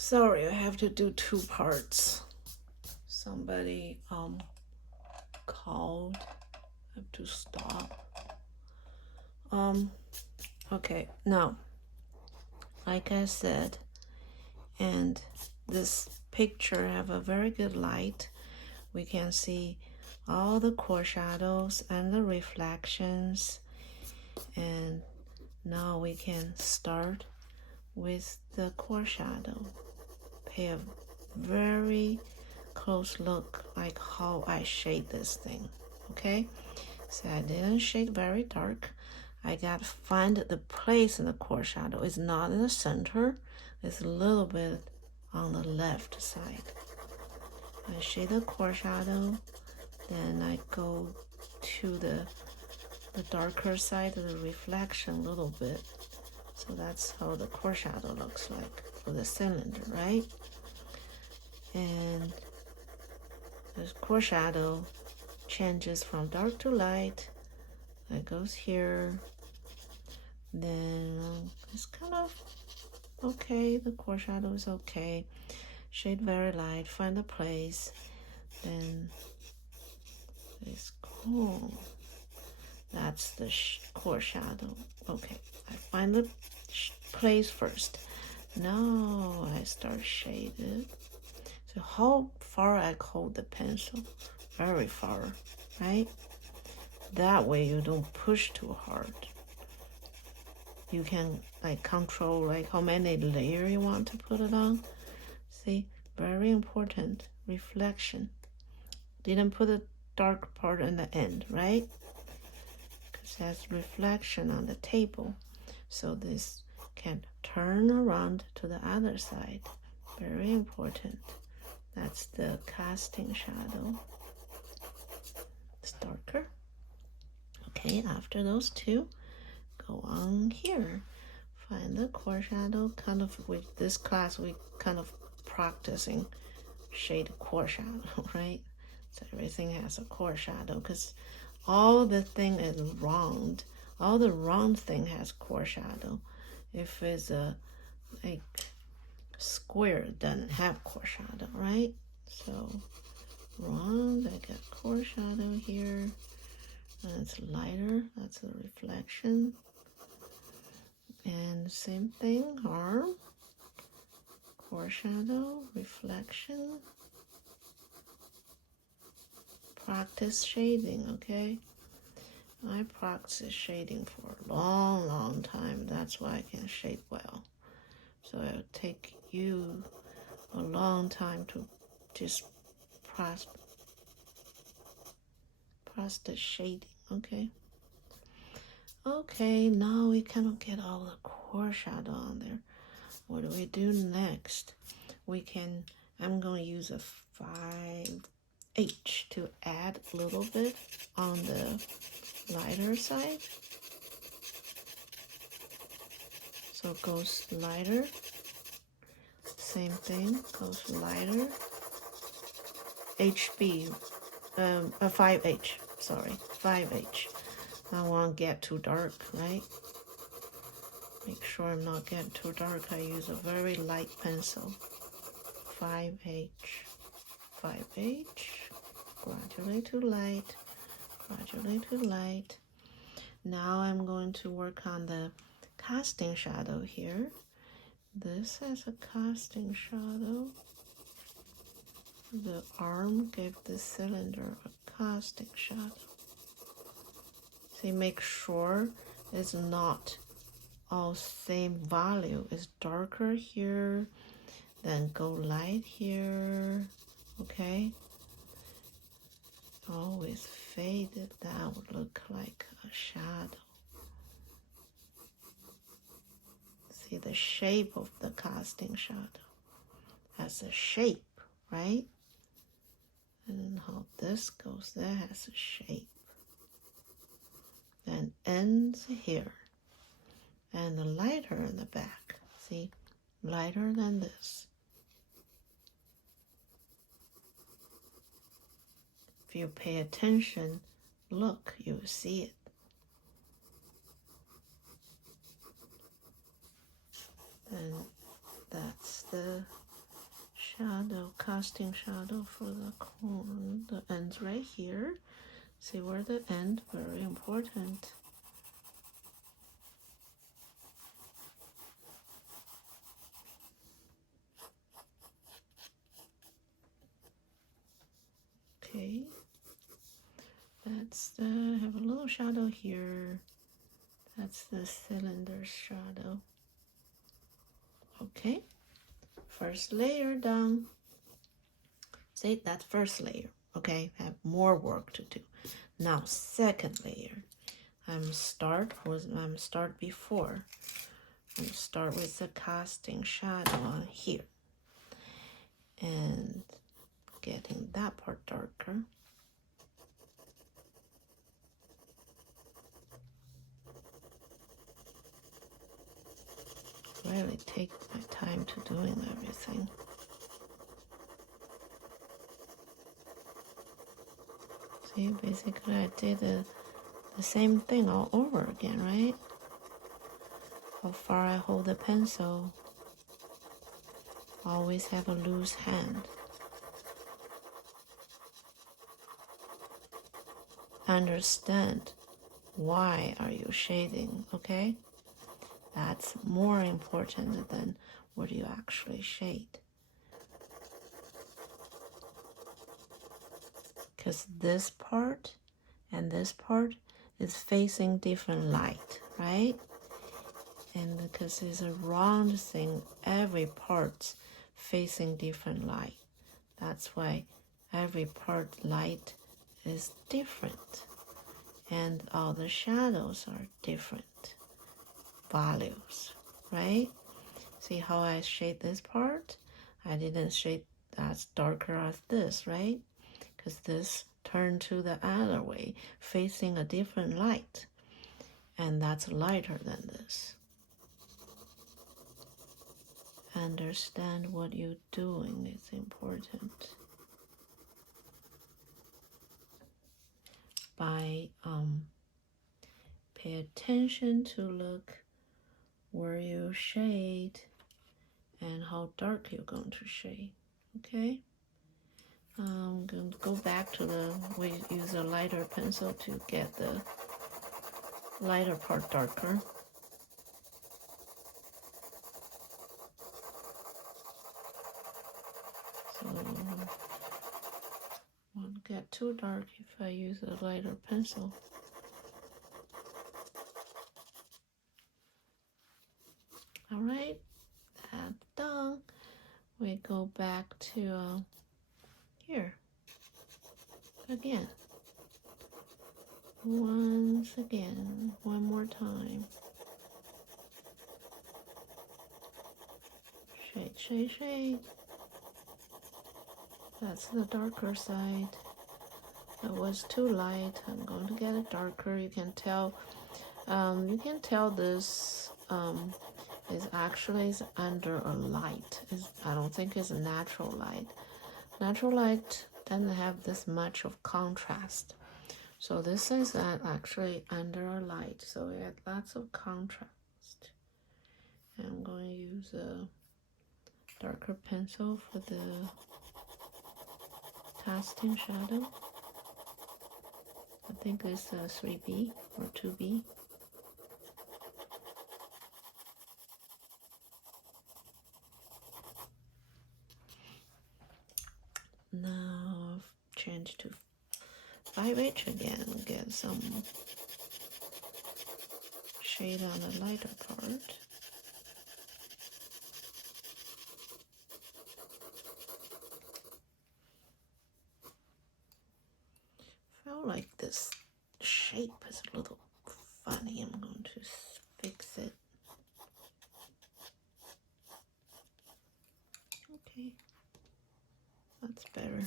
Sorry, I have to do two parts. Somebody called. I have to stop. Okay, now, like I said, and this picture have a very good light. We can see all the core shadows and the reflections. And now we can start with the core shadow. Pay a very close look like how I shade this thing. Okay, so I didn't shade very dark. I got to find the place in the core shadow. It's not in the center. It's a little bit on the left side. I shade the core shadow, then I go to the darker side of the reflection a little bit. So that's how the core shadow looks like for the cylinder, right? And the core shadow changes from dark to light. It goes here. Then it's kind of okay. The core shadow is okay. Shade very light. Find the place. Then it's cool. That's the core shadow. Okay, I find the place first. Now I start shaded. So how far I hold the pencil? Very far, right? That way you don't push too hard. You can like control like how many layers you want to put it on. See, very important. Reflection. Didn't put the dark part in the end, right? Because it has reflection on the table. So this can turn around to the other side. Very important. That's the casting shadow. It's darker. Okay, after those two, go on here. Find the core shadow. Kind of with this class, we kind of practicing shade core shadow, right? So everything has a core shadow because all the thing is round. All the round thing has core shadow. If it's a like square, it doesn't have core shadow, right? So round, I got core shadow here. And it's lighter, that's the reflection. And same thing, arm, core shadow, reflection. Practice shading, okay? I practice shading for a long time. That's why I can shade well. So it'll take you a long time to just practice the shading, okay? Okay, now we kind of get all the core shadow on there. What do we do next? We can, I'm going to use a 5H to add a little bit on the lighter side. So it goes lighter. Same thing, goes lighter. HB, 5H, sorry, 5H. I won't get too dark, right? Make sure I'm not getting too dark. I use a very light pencil. 5H, 5H, gradually to light, gradually to light. Now I'm going to work on the casting shadow here. This has a casting shadow. The arm gave the cylinder a casting shadow. See, make sure it's not all same value. It's darker here, then go light here, okay? Always faded, that would look like a shadow. See the shape of the casting shadow has a shape, right? And how this goes there has a shape. Then ends here. And the lighter in the back, see? Lighter than this. If you pay attention, look, you'll see it. And that's the casting shadow for the cone. The end's right here. See where the end, very important. Okay, that's the, have a little shadow here. That's the cylinder shadow. Okay, first layer done. See, that's first layer. Okay, I have more work to do. Now, second layer. I'm start before. I'm start with the casting shadow on here. And getting that part darker. Really take my time to doing everything. See, basically I did the same thing all over again, right? How far I hold the pencil. Always have a loose hand. Understand why are you shading, okay? That's more important than what you actually shade. Because this part and this part is facing different light, right? And because it's a round thing, every part's facing different light. That's why every part light is different. And all the shadows are different values, right? See how I shade this part? I didn't shade as darker as this, right? Because this turned to the other way, facing a different light. And that's lighter than this. Understand what you're doing is important. By pay attention to look where you shade and how dark you're going to shade. Okay, I'm going to go back to the we use a lighter pencil to get the lighter part darker. So won't get too dark if I use a lighter pencil. All right, that's done. We go back to here again. Once again, one more time. Shade, shade, shade. That's the darker side. It was too light. I'm going to get it darker. You can tell. This is actually under a light. I don't think it's a natural light. Natural light doesn't have this much of contrast. So this is actually under a light. So we have lots of contrast. I'm going to use a darker pencil for the casting shadow. I think it's 3B or 2B. Now change to 5H again, get some shade on the lighter part. Feel like this shape is a little funny. I'm going to fix it. Okay, that's better.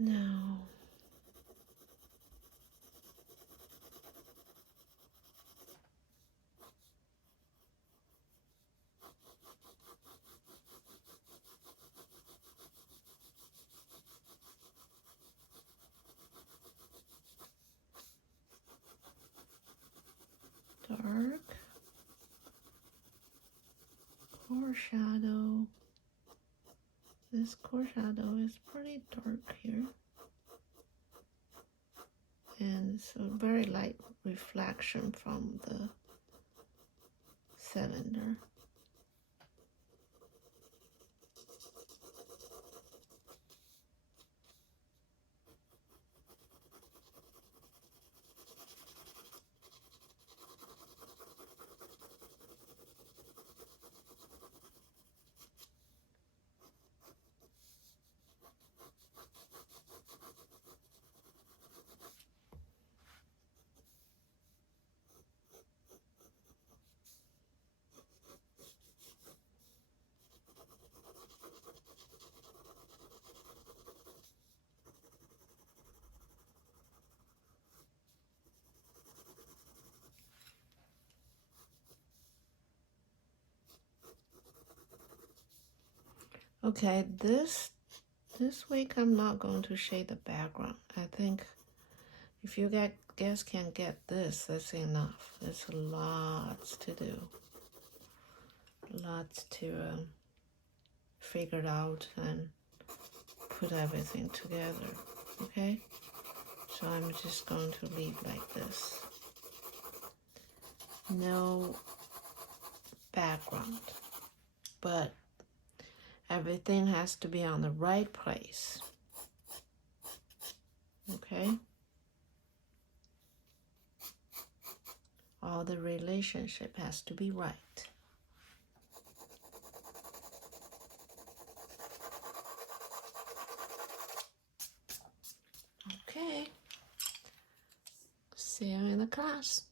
Now dark core shadow. This core shadow is pretty dark here. And it's a very light reflection from the cylinder. Okay, this week I'm not going to shade the background. I think if you guys can get this, that's enough. There's lots to do. Lots to figure out and put everything together. Okay? So I'm just going to leave like this. No background. But everything has to be on the right place. Okay? All the relationship has to be right. Okay. See you in the class.